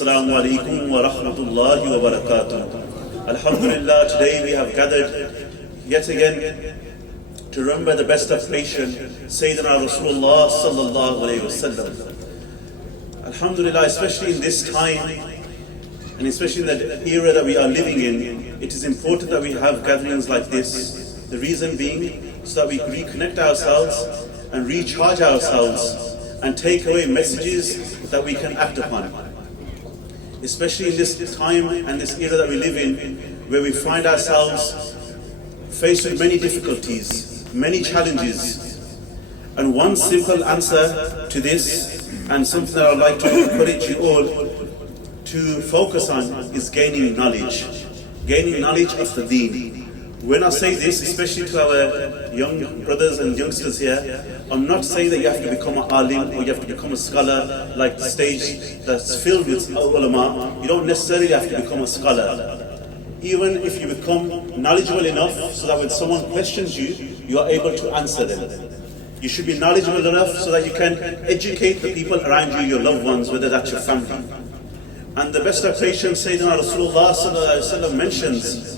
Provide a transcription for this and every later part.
Assalamu alaikum wa rahmatullahi wa barakatuh. Alhamdulillah, today we have gathered yet again to remember the best of creation, Sayyidina Rasulullah sallallahu alayhi wa sallam. Alhamdulillah, especially in this time, and especially in the era that we are living in, it is important that we have gatherings like this. The reason being, so that we reconnect ourselves and recharge ourselves and take away messages that we can act upon. Especially in this time and this era that we live in, where we find ourselves faced with many difficulties, many challenges. And one simple answer to this, and something that I would like to encourage you all to focus on, is gaining knowledge. Gaining knowledge of the Deen. When I say this, especially to our young brothers and youngsters here, I'm not saying that you have to become an alim or you have to become a scholar like the stage that's filled with ulama. You don't necessarily have to become a scholar. Even if you become knowledgeable enough so that when someone questions you, you are able to answer them. You should be knowledgeable enough so that you can educate the people around you, your loved ones, whether that's your family. And the best of patience, Sayyidina Rasulullah sallallahu alaihi wasallam mentions,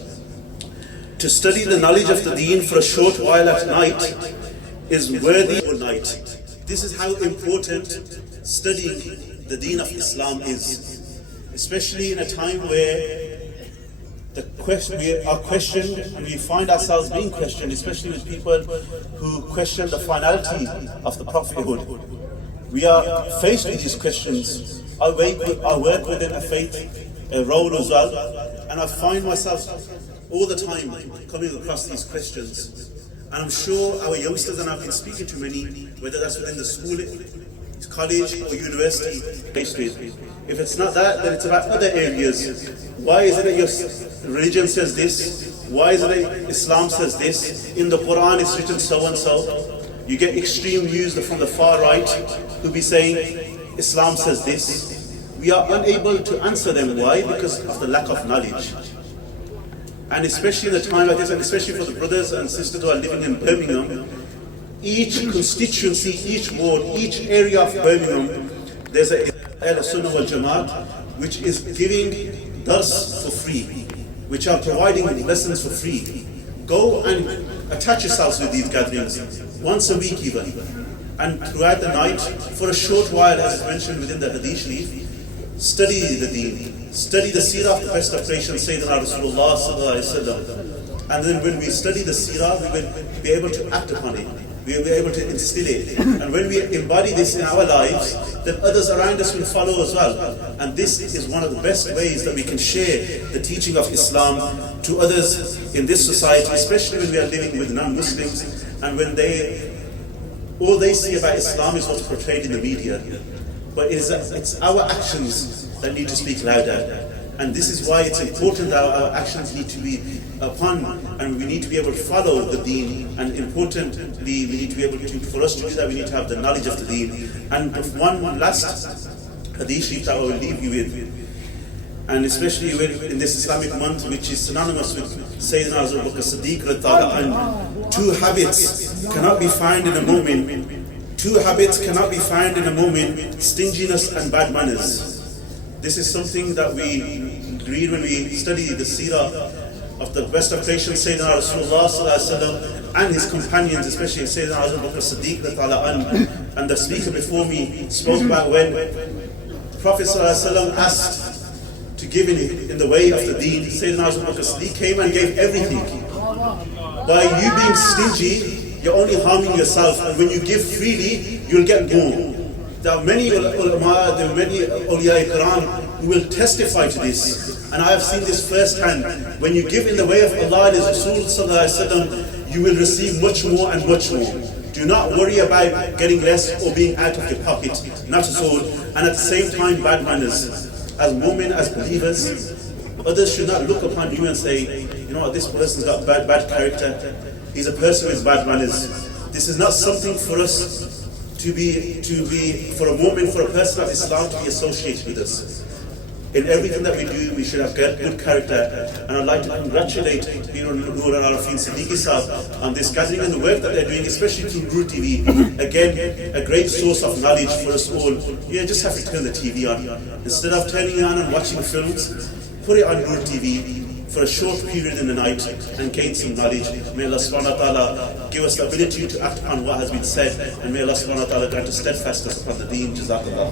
to study the knowledge of the Deen for a short while at night is worthy of night. This is how important studying the Deen of Islam is. Especially in a time where we are questioned and we find ourselves being questioned, especially with people who question the finality of the prophethood. We are faced with these questions. I work within a faith role as well, and I find myself all the time coming across these questions. And I'm sure our youngsters, and I've been speaking to many, whether that's within the school, college or university, if it's not that, then it's about other areas. Why is it that your religion says this? Why is it that Islam says this? In the Quran it's written so and so. You get extreme views from the far right who be saying Islam says this. We are unable to answer them. Why? Because of the lack of knowledge. And especially in a time like this, and especially for the brothers and sisters who are living in Birmingham, each constituency, each ward, each area of Birmingham, there's a Ahl Sunnah wal Jamaat which is giving dars for free, which are providing lessons for free. Go and attach yourselves with these gatherings, once a week even. And throughout the night, for a short while, as is mentioned within the Hadith Sharif, study the Deen. Study the seerah of the best of creation, Sayyidina Rasulullah sallallahu alaihi wasallam. And then when we study the seerah, we will be able to act upon it. We will be able to instill it. And when we embody this in our lives, then others around us will follow as well. And this is one of the best ways that we can share the teaching of Islam to others in this society, especially when we are living with non-Muslims, and when all they see about Islam is what's portrayed in the media. But it's our actions that need to speak louder. And this is why it's important that our actions need to be upon, and we need to be able to follow the Deen. And importantly, we need to be able to, for us to do that, we need to have the knowledge of the Deen. And one last hadith sharif that I will leave you with, and especially in this Islamic month, which is synonymous with Sayyidina Abu Bakr Siddiq radhiyallahu anhu, two habits cannot be found in a moment. Two habits cannot be found in a moment: stinginess and bad manners. This is something that we read when we study the seerah of the best of creation, Sayyidina Rasulullah sallallahu alaihi wasallam, and his companions, especially Sayyidina Abu Bakr Siddiq radhiyallahu anhu. And the speaker before me spoke about when the Prophet sallallahu alaihi wasallam asked to give in the way of the Deen. Sayyidina Abu Bakr Siddiq came and gave everything. By you being stingy, you're only harming yourself, and when you give freely, you'll get more. There are many ulama, there are many awliya ikram who will testify to this, and I have seen this firsthand. When you give in the way of Allah and His Rasul sallallahu alaihi wasallam, you will receive much more and much more. Do not worry about getting less or being out of your pocket, not at all. And at the same time, bad manners. As mu'min, as believers, others should not look upon you and say, you know what, this person's got bad character. He's a person with bad manners. This is not something for us to be for a moment, for a person of Islam to be associated with us. In everything that we do, we should have good character. And I'd like to congratulate Noor and Arafin Siddiqui Sahab on this gathering and the work that they're doing, especially through Noor TV. Again, a great source of knowledge for us all. You just have to turn the TV on. Instead of turning it on and watching films, put it on Noor TV for a short period in the night and gain some knowledge. May Allah subhanahu wa ta'ala give us the ability to act on what has been said, and may Allah subhanahu wa ta'ala grant us steadfastness upon the deen. Jazakallah.